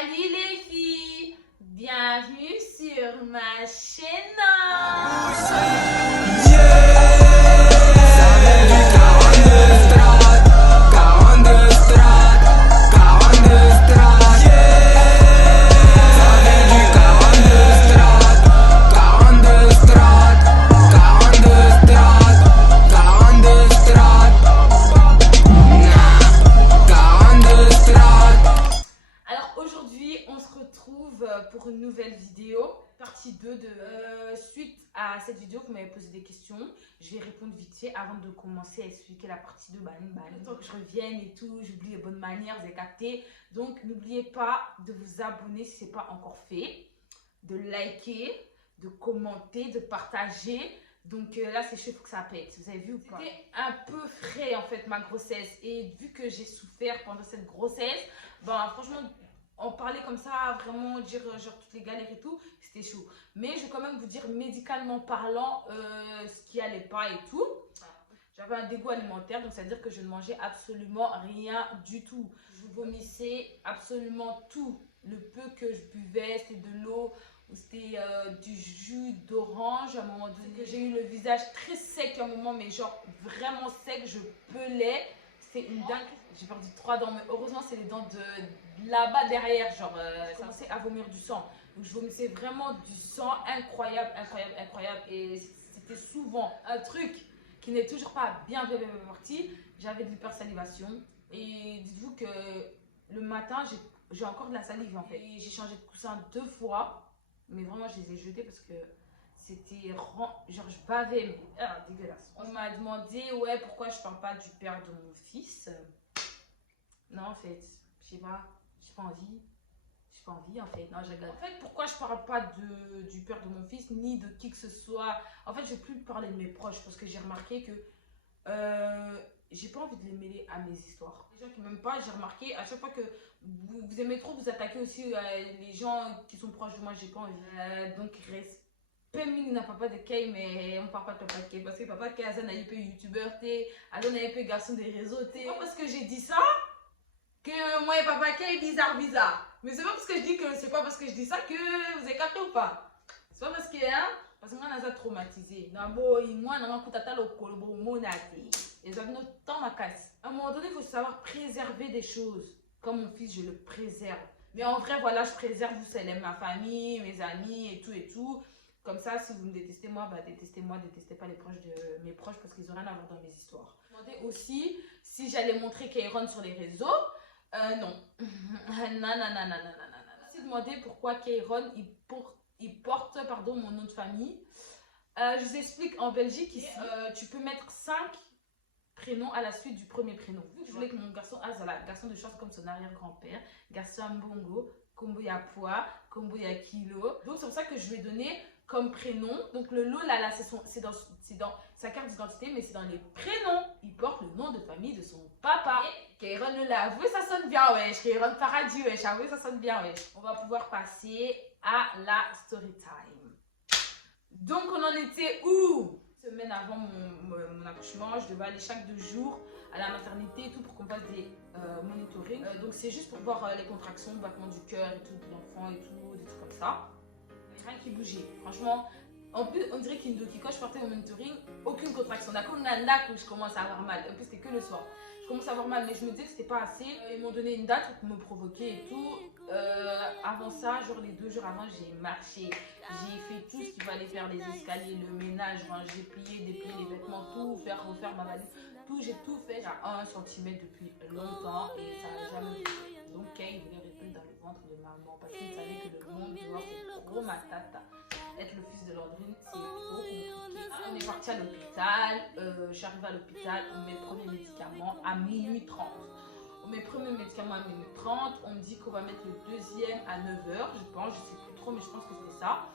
Salut les filles, bienvenue sur ma chaîne. Alors aujourd'hui, on se retrouve pour une nouvelle vidéo, partie 2 de suite à cette vidéo. Vous m'avez posé des questions, je vais répondre vite fait avant de commencer à expliquer la partie 2. Le temps que je revienne et tout, j'oublie les bonnes manières, vous avez capté. Donc n'oubliez pas de vous abonner si ce n'est pas encore fait, de liker, de commenter, de partager. Donc là c'est chaud, il faut que ça pète, vous avez vu ou pas? C'était un peu frais en fait ma grossesse, et vu que j'ai souffert pendant cette grossesse, franchement en parler comme ça, vraiment dire genre toutes les galères et tout, c'était chaud. Mais je vais quand même vous dire médicalement parlant ce qui allait pas et tout. J'avais un dégoût alimentaire, donc ça veut dire que je ne mangeais absolument rien du tout. Je vomissais absolument tout. Le peu que je buvais, c'était de l'eau, ou c'était du jus d'orange. À un moment donné, j'ai eu le visage très sec à un moment, mais genre vraiment sec, je pelais. C'est une dingue. J'ai perdu 3 dents, mais heureusement c'est les dents de là-bas derrière. Genre, j'ai commencé à vomir du sang. Donc je vomissais vraiment du sang, incroyable, incroyable, incroyable. Et c'était souvent un truc qui n'est toujours pas bien parti. J'avais de l'hypersalivation. Et dites-vous que le matin, j'ai encore de la salive en fait. J'ai changé de coussin 2 fois. Mais vraiment, je les ai jetés parce que c'était genre je bavais, mais dégueulasse. On m'a demandé ouais pourquoi je parle pas du père de mon fils. Non en fait, je sais pas, j'ai pas envie. J'ai pas envie en fait, non je regarde. En fait pourquoi je parle pas du père de mon fils ni de qui que ce soit. En fait je vais plus parler de mes proches parce que j'ai remarqué que j'ai pas envie de les mêler à mes histoires. Les gens qui m'aiment pas, j'ai remarqué à chaque fois que vous aimez trop vous attaquez aussi les gens qui sont proches de moi, j'ai pas envie. Donc reste. Peming n'a pas de Kay, mais on parle pas de papa de Kay parce que papa de Kay, Azan a eu peu youtubeur, Azan a eu peu garçon des réseaux, c'est pas parce que j'ai dit ça que moi et papa Kay bizarre. Mais c'est pas parce que je dis que c'est pas parce que je dis ça que vous avez capté ou pas. C'est pas parce que, parce que moi, on a traumatisé. Moi, on a un coup au colbo, mon athée. Et j'avais notre temps ma casse. À un moment donné, il faut savoir préserver des choses. Comme mon fils, je le préserve. Mais en vrai, voilà, je préserve, vous savez, ma famille, mes amis et tout. Comme ça, si vous me détestez moi, détestez-moi, détestez pas les proches de mes proches parce qu'ils n'ont rien à voir dans mes histoires. Je me demandais aussi si j'allais montrer Kayron sur les réseaux. Non. Non. Je me demandé pourquoi Kayron, il porte mon nom de famille. Je vous explique, en Belgique, ici, tu peux mettre 5 prénoms à la suite du premier prénom. Vu que je voulais que mon garçon, garçon de chance comme son arrière-grand-père, garçon Mbongo, Komboya Poa, Komboya Kilo. Donc c'est pour ça que je lui ai donné comme prénom. Donc le lot là c'est dans sa carte d'identité, mais c'est dans les prénoms. Il porte le nom de famille de son papa. Kayron le l'a avoué, ça sonne bien, wesh. Kayron Paradis, wesh. Avoué, ça sonne bien, wesh. On va pouvoir passer à la story time. Donc on en était où? Semaine avant mon accouchement, je devais aller chaque 2 jours à la maternité et tout pour qu'on fasse des monitoring. Donc c'est juste pour voir les contractions, le battement du cœur et tout de l'enfant et tout, des trucs comme ça. Rien qui bougeait. Franchement, en plus, on dirait qu'Indoki, quand je partais au monitoring, aucune contraction. D'accord, on a un lac où je commence à avoir mal. En plus, c'était que le soir. Je commence à avoir mal, mais je me disais que c'était pas assez. Ils m'ont donné une date pour me provoquer et tout. Avant ça, genre les 2 jours avant, j'ai marché. J'ai fait tout ce qu'il fallait faire, les escaliers, le ménage. J'ai plié, déplié les vêtements, tout, refaire ma valise. Tout, j'ai tout fait à 1 cm depuis longtemps et ça n'a jamais bougé. Donc, Kay voulait répondre dans le ventre de maman parce qu'il savait que le monde noir, c'est trop ma tata. Être le fils de Landrine, c'est trop compliqué. On est parti à l'hôpital, je suis arrivée à l'hôpital, on met le premier médicament à minuit 30. On met le premier médicament à minuit 30, on me dit qu'on va mettre le deuxième à 9h, je pense, je sais plus trop, mais je pense que c'était ça.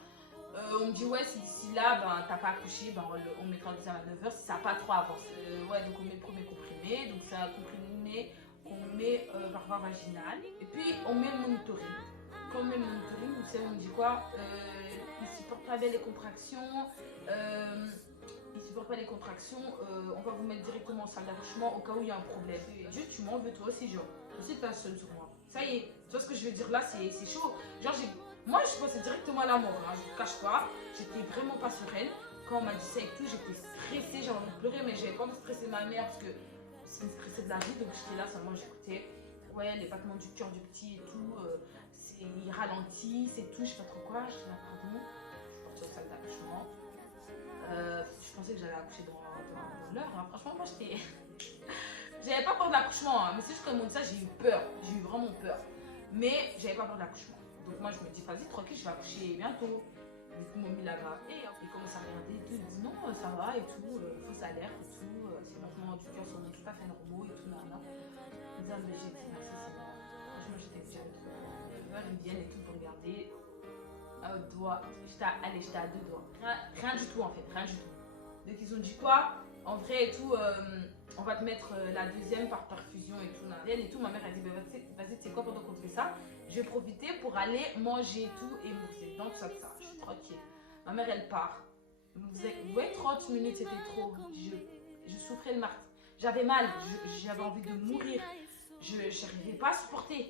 On me dit ouais, si d'ici là, t'as pas accouché, on mettra le deuxième à 9h si ça n'a pas trop avancé. Ouais, donc on met le premier comprimé, donc c'est un comprimé qu'on met par voie vaginale. Et puis on met le monitoring. Quand on met le monitoring, vous savez, on me dit quoi? Il supporte pas bien les contractions. Il supporte pas les contractions. On va vous mettre directement en salle d'accouchement au cas où il y a un problème. Juste, tu m'en veux toi aussi, genre. Aussi, t'es seule sur moi. Ça y est, tu vois ce que je veux dire là, c'est chaud. Genre, moi, je pensais directement à la mort, hein, je ne vous cache pas. J'étais vraiment pas sereine. Quand on m'a dit ça et tout, j'étais stressée, j'avais envie de pleurer, mais j'avais pas envie de stresser ma mère parce que c'est une stressée de la vie. Donc j'étais là, seulement j'écoutais. Ouais, les battements du cœur du petit et tout, il ralentit, c'est tout, je sais pas trop quoi. J'étais là, pardon. Je suis partie au salle d'accouchement. Je pensais que j'allais accoucher dans l'heure. Hein. Franchement, moi, j'étais. J'avais pas peur de l'accouchement, hein, mais c'est juste que mon ça, j'ai eu peur. J'ai eu vraiment peur. Mais j'avais pas peur de l'accouchement. Donc moi, je me dis, vas-y, tranquille, je vais accoucher bientôt. Du coup, ils m'ont mis là-bas. Et il commence à regarder et tout. Il dit, non, ça va et tout, fausse alerte et tout. Ces battements du cœur sont tout à fait normaux et tout. Nan, nan. Il me dit, ah, mais j'ai dit, merci, c'est bon. Franchement, j'étais déjà ils viennent et tout pour regarder. Allez, j'étais à 2 doigts. Rien du tout en fait, rien du tout. Donc ils ont dit quoi? En vrai et tout, on va te mettre la deuxième par perfusion et tout. Et tout, ma mère a dit, bah, vas-y, tu sais quoi, pendant qu'on fait ça, je vais profiter pour aller manger et tout et manger. Donc ça, je suis tranquille. Ma mère, elle part. Ouais, 30 minutes, c'était trop. Je souffrais le martyre. J'avais mal, j'avais envie de mourir. Je n'arrivais pas à supporter.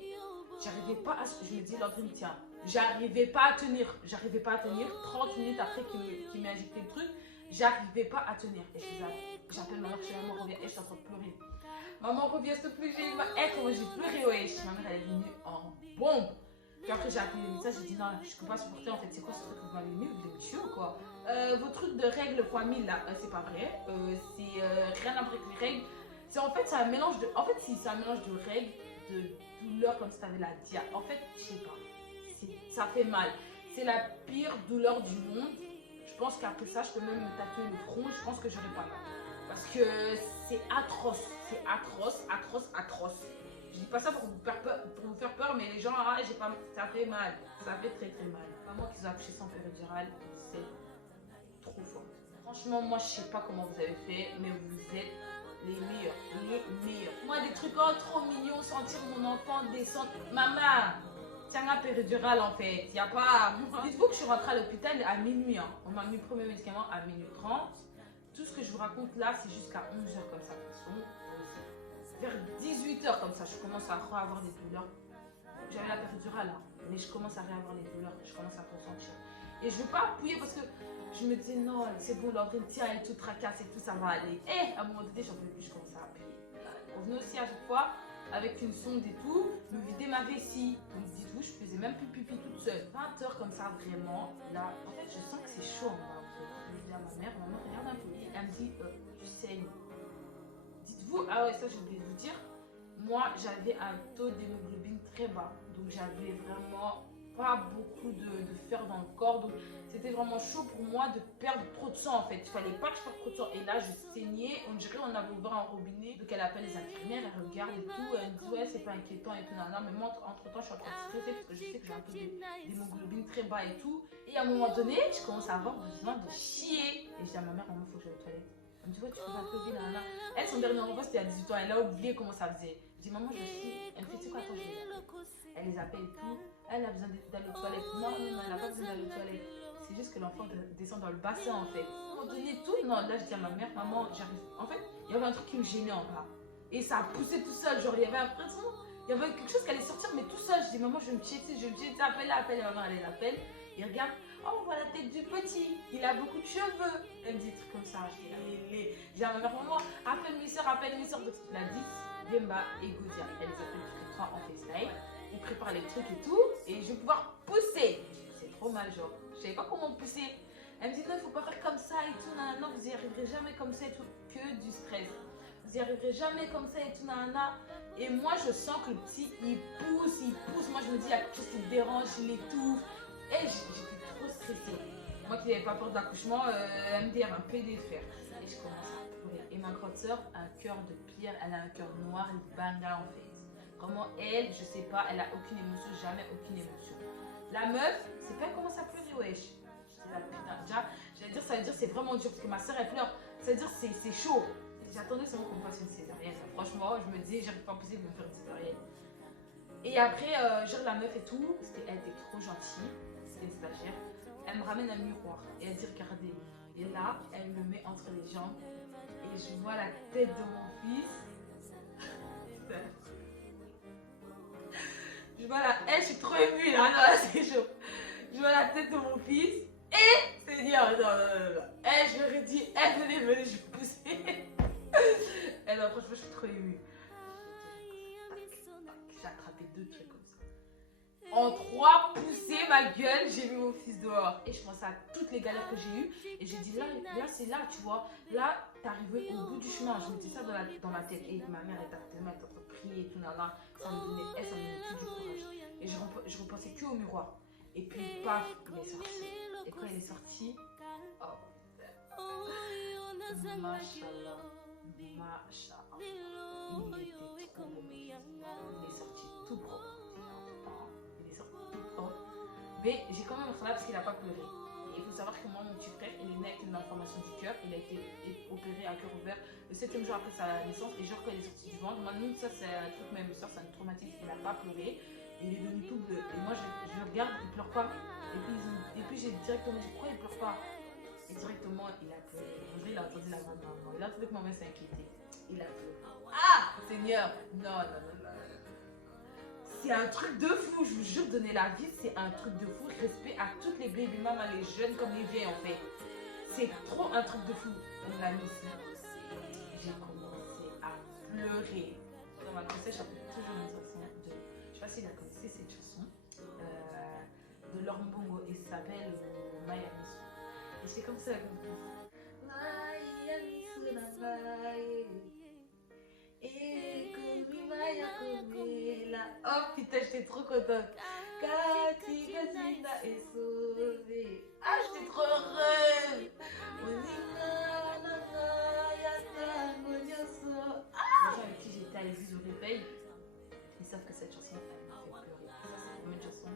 J'arrivais pas à... Je me dis, Landrine, tiens, j'arrivais pas à tenir. 30 minutes après qu'il m'ait injecté le truc, j'arrivais pas à tenir. Et j'appelle ma mère, je dis, maman, reviens. Et je suis en train de pleurer. Maman, reviens, s'il te plaît. Comment j'ai pleuré, ouais. Ma mère, elle est venue en bombe. Puis après, j'ai appelé le médecin, j'ai dit, non, je peux pas supporter. En fait, c'est quoi ce truc que vous m'avez mis? Vous voulez me tuer ou quoi? Vos trucs de règles fois 1000, là, c'est pas vrai. C'est rien à voir avec les règles. En fait, c'est un mélange de... En fait, si c'est un mélange de règles, de douleur comme si tu avais la dia. En fait, je sais pas. Ça fait mal. C'est la pire douleur du monde. Je pense qu'après ça, je peux même me tatouer le front. Je pense que j'aurais pas mal. Parce que c'est atroce. C'est atroce, atroce, atroce. Je dis pas ça pour vous faire peur, mais les gens, ah, j'ai pas... ça fait mal. Ça fait très très mal. Vraiment qu'ils ont accouché sans péridurale, c'est trop fort. Franchement, moi, je sais pas comment vous avez fait, mais vous êtes les meilleurs, les meilleurs. Moi, des trucs trop mignons, sentir mon enfant descendre. Maman, tiens la péridurale en fait. Y a pas. Dites-vous que je suis rentrée à l'hôpital à minuit. Hein. On m'a mis le premier médicament à minuit 30. Tout ce que je vous raconte là, c'est jusqu'à 11h comme ça. Vers 18h comme ça, je commence à avoir des douleurs. J'avais la péridurale là, mais je commence à réavoir les douleurs. Je commence à ressentir. Et je ne veux pas appuyer parce que je me dis non, c'est bon, Landrine, tiens, et tout tracasse et tout, ça va aller. Et à un moment donné, j'en peux plus, je commence à appuyer. On venait aussi à chaque fois avec une sonde et tout, me vider ma vessie. Donc dites-vous, je faisais même plus pipi toute seule. 20 heures comme ça, vraiment. Là, en fait, je sens que c'est chaud en moi. Je dis à ma mère, maman, regarde un peu. Et elle me dit, tu saignes. Dites-vous, ah ouais, ça, j'ai oublié de vous dire. Moi, j'avais un taux d'hémoglobine très bas. Donc, j'avais vraiment pas beaucoup de fer dans le corps. Donc, c'était vraiment chaud pour moi de perdre trop de sang en fait. Il fallait pas que je perde trop de sang. Et là, je saignais. On dirait on avait ouvert un robinet. Donc, elle appelle les infirmières, elle regarde et tout. Elle me dit, ouais, c'est pas inquiétant et tout. Non, mais moi, entre temps, je suis en train de stresser parce que je sais que j'ai un taux d'hémoglobine très bas et tout. Et à un moment donné, je commence à avoir besoin de chier. Et je dis à ma mère, maman, il faut que j'aille aux toilettes. Elle me dit, ouais, tu peux pas te lever, là. Elle, son dernier repas, c'était à 18 ans. Elle a oublié comment ça faisait. Je dis, maman, je chie. Elle me fait, tu sais quoi, attends, je vais. Elle les appelle et tout. Elle a besoin d'aller aux toilettes. Non, elle n'a pas besoin d'aller aux toilettes. C'est juste que l'enfant descend dans le bassin en fait. À un moment donné, tout. Non, là, je dis à ma mère, maman, j'arrive. En fait, il y avait un truc qui me gênait en bas. Et ça a poussé tout seul. Genre, il y avait l'impression. Il y avait quelque chose qui allait sortir, mais tout seul. Je dis, maman, je vais me chier, je vais me chier. Appelle. Et maman, elle l'appelle. Et regarde. Oh, voilà la tête du petit. Il a beaucoup de cheveux. Elle me dit des trucs comme ça. Je dis à ma mère, maman, appelle mes soeurs. Donc, la 10, Demba et Goudia. Elle les appelle toutes les 3 en FaceTime. Ils préparent les trucs et tout. Et je vais pouvoir pousser. C'est trop mal, genre. Je savais pas comment pousser. Elle me dit, non, il faut pas faire comme ça et tout. Non, vous y arriverez jamais comme ça et tout. Que du stress. Vous y arriverez jamais comme ça et tout. Et moi, je sens que le petit, il pousse. Moi, je me dis, il y a quelque chose qui me dérange, il étouffe. Et j'étais trop stressée. Moi qui n'avais pas peur de l'accouchement, elle me dit, il y avait un PD fer. Et je commence à pleurer. Et ma grande soeur a un cœur de pierre. Elle a un cœur noir, une banga en fait. Comment elle, je sais pas, elle a aucune émotion, jamais aucune émotion. La meuf, c'est pas elle commence à pleurer, wesh. Je dis la putain, déjà, j'allais dire, ça veut dire c'est vraiment dur parce que ma soeur elle pleure. Ça veut dire c'est chaud. J'attendais seulement qu'on me fasse une césarienne. Franchement, je me disais, j'arrive pas possible de me faire une césarienne. Et après, genre la meuf et tout, elle était trop gentille, c'était une stagiaire. Elle me ramène un miroir et elle dit regardez. Et là, elle me met entre les jambes et je vois la tête de mon fils. Je vois la... Eh, je suis trop émue là, non, là c'est chaud. Je vois la tête de mon fils et Seigneur, non. Eh, je leur ai dit, eh, venez, je vais pousser. Eh non, franchement, je suis trop émue. J'ai attrapé 2 trucs comme ça. En 3 poussées, ma gueule, j'ai mis mon fils dehors. Et je pensais à toutes les galères que j'ai eues. Et j'ai dit, là c'est là, tu vois. Là, t'es arrivé au bout du chemin. Je me dis ça dans la tête. Et ma mère était tellement en train de prier et tout, là. Ça me donnait plus du courage. Et je repensais que au miroir. Et puis, paf, il est sorti. Et quand il est sorti, oh, Machallah. Machallah. Il était trop beau. Il est sorti tout propre. Il est sorti tout propre. Mais j'ai quand même refait parce qu'il n'a pas pleuré. Et il faut savoir que moi, mon petit frère, il est né avec une malformation du cœur. Il a été opéré à cœur ouvert le 7e jour après sa naissance. Et genre, quand il est sorti du ventre, moi, nous, ça, c'est un truc, même ma soeur, ça nous traumatise. Il n'a pas pleuré. Il est devenu tout bleu. Et moi, je le regarde, il pleure pas. Et puis j'ai directement dit, pourquoi il pleure pas? Et directement, il a pleuré. Il a entendu la maman. Il a entendu que maman s'est inquiétée. Il a pleuré. Ah, Seigneur! Non. C'est un truc de fou, je vous jure, donner la vie, c'est un truc de fou. Respect à toutes les baby mamas, les jeunes comme les vieilles en fait. C'est trop un truc de fou. On l'a mis ici. J'ai commencé à pleurer. Dans ma grossesse, je chantais toujours une chanson de... Je sais pas si vous la connaissez, cette chanson. De Laurent Bongo. Et ça s'appelle Maya Miss. Et c'est comme ça qu'on dit. Maya Miss, et comme Maya Komela. Oh putain, j'étais trop contente. Kati Gazina est sauvée. Ah, j'étais trop heureuse. Les gens avec qui j'étais à l'église au réveil, ils savent que cette chanson, elle m'a fait pleurer. Ça, c'est une chanson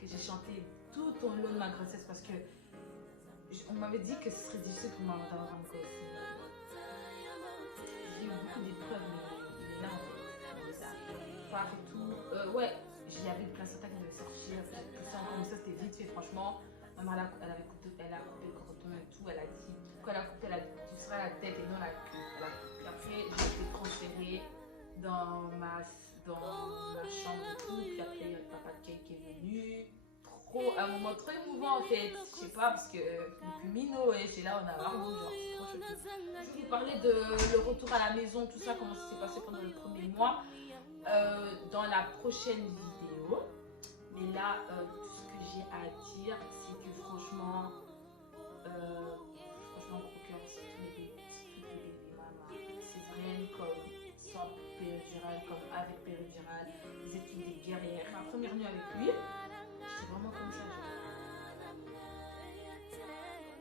que j'ai chantée tout au long de ma grossesse parce que on m'avait dit que ce serait difficile pour moi d'avoir un gosse. J'ai eu beaucoup d'épreuves, mais il est là en fait. Phare et tout. Ouais, j'avais le placenta qui devait sortir. J'ai poussé encore, mais ça c'était vite fait, franchement. Ma mère, elle a coupé le coton et tout. Elle a dit, quand elle a coupé, elle a dit, tu seras la tête et non la queue. Puis après, j'ai été transférée dans ma chambre et tout. Puis après, il y a le papa de Kate qui est venu. Un moment trop émouvant en fait, je sais pas, parce que depuis Mino et c'est là on a vraiment genre c'est trop chouette. Je vais vous parler de le retour à la maison, tout ça, comment ça s'est passé pendant le premier mois dans la prochaine vidéo. Mais là, tout ce que j'ai à dire, c'est que franchement gros cœur, c'est toutes les mamans, c'est vraiment comme sans péridurale, comme avec péridurale, vous êtes toutes des guerrières. Ma première nuit avec lui, c'est vraiment comme ça.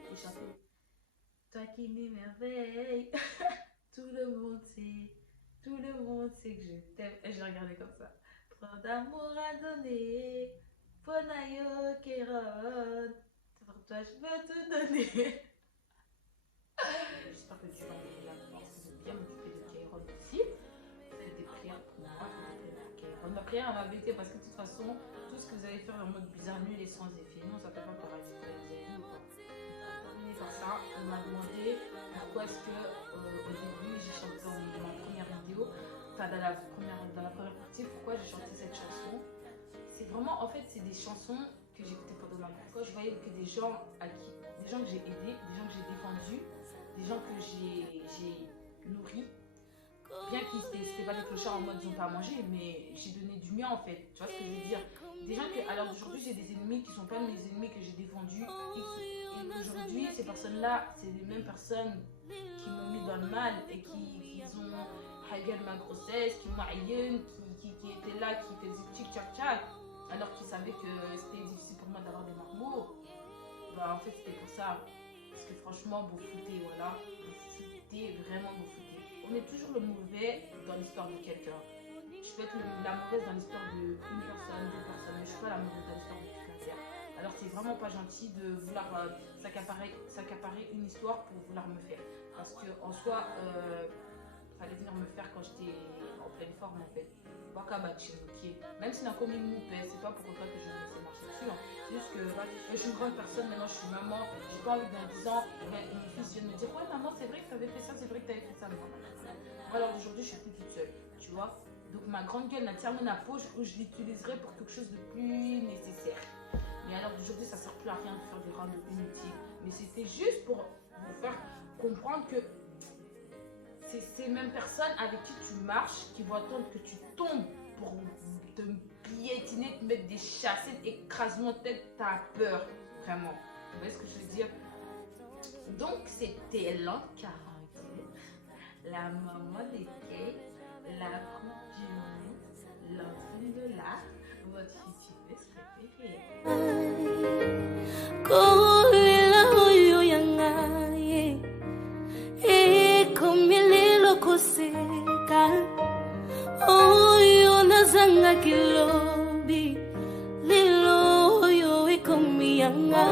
J'ai chanté. Toi qui m'émerveille, tout le monde sait que je t'aime. Et je l'ai regardé comme ça. Trop d'amour à donner, Ponayo Kéron. Pour toi, je veux tout donner. J'espère que tu vas me la force de bien m'occuper de Kéron aussi. Faites des prières pour moi, faites des prières pour Kéron. Ma prière m'a bêté parce que de toute façon, tout ce que vous allez faire en mode bizarre, nul et sans effet, non, ça ne peut pas paraître. Par ça, on m'a demandé pourquoi est-ce que au début j'ai chanté dans ma première vidéo, enfin dans la première partie, pourquoi j'ai chanté cette chanson. C'est vraiment, en fait, c'est des chansons que j'écoutais pendant ma grossesse. Quand je voyais que des gens que j'ai aidés, des gens que j'ai défendus, des gens que j'ai nourris, bien qu'ils n'étaient pas des clochards en mode ils n'ont pas à manger, mais j'ai donné du mien en fait. Tu vois ce que je veux dire? Des gens que, alors aujourd'hui j'ai des ennemis qui sont pas mes ennemis que j'ai défendus. Et aujourd'hui, ces personnes-là, c'est les mêmes personnes qui m'ont mis dans le mal et qui ont hagué ma grossesse, qui m'ont haïe, qui étaient là, qui faisaient tchic-tchac-tchac, alors qu'ils savaient que c'était difficile pour moi d'avoir des marmots. Bah, en fait, c'était pour ça. Parce que franchement, vous foutez, voilà. Vous foutez, vraiment vous foutez. On est toujours le mauvais dans l'histoire de quelqu'un. Je peux être la mauvaise dans l'histoire d'une personne, deux personnes, mais je ne suis pas la mauvaise dans l'histoire de toute la terre. Alors c'est vraiment pas gentil de vouloir s'accaparer une histoire pour vouloir me faire. Parce qu'en soi, fallait venir me faire quand j'étais en pleine forme en fait. Même si on a commis une moupée, c'est pas pour autant que je vais me laisser marcher dessus. Hein. C'est juste que je suis une grande personne, maintenant je suis maman. J'ai pas envie dans 10 ans, mon fils vient me dire ouais maman c'est vrai que tu avais fait ça, c'est vrai que tu avais fait ça. Non. Alors aujourd'hui je suis plus toute seule, tu vois. Donc ma grande gueule n'attire mon approche où je l'utiliserai pour quelque chose de plus nécessaire. Mais alors d'aujourd'hui, ça ne sert plus à rien de faire des rendez-vous inutiles. Mais c'était juste pour vous faire comprendre que c'est ces mêmes personnes avec qui tu marches qui vont attendre que tu tombes pour te piétiner, te mettre des chassés, écrasement de tête, t'as peur. Vraiment. Vous voyez ce que je veux dire? Donc c'était l'an 40, la maman des Kay, la coupe du monde, l'enfant de l'art, votre youtubeuse préférée. Kilobi lilo yo ikomi yanga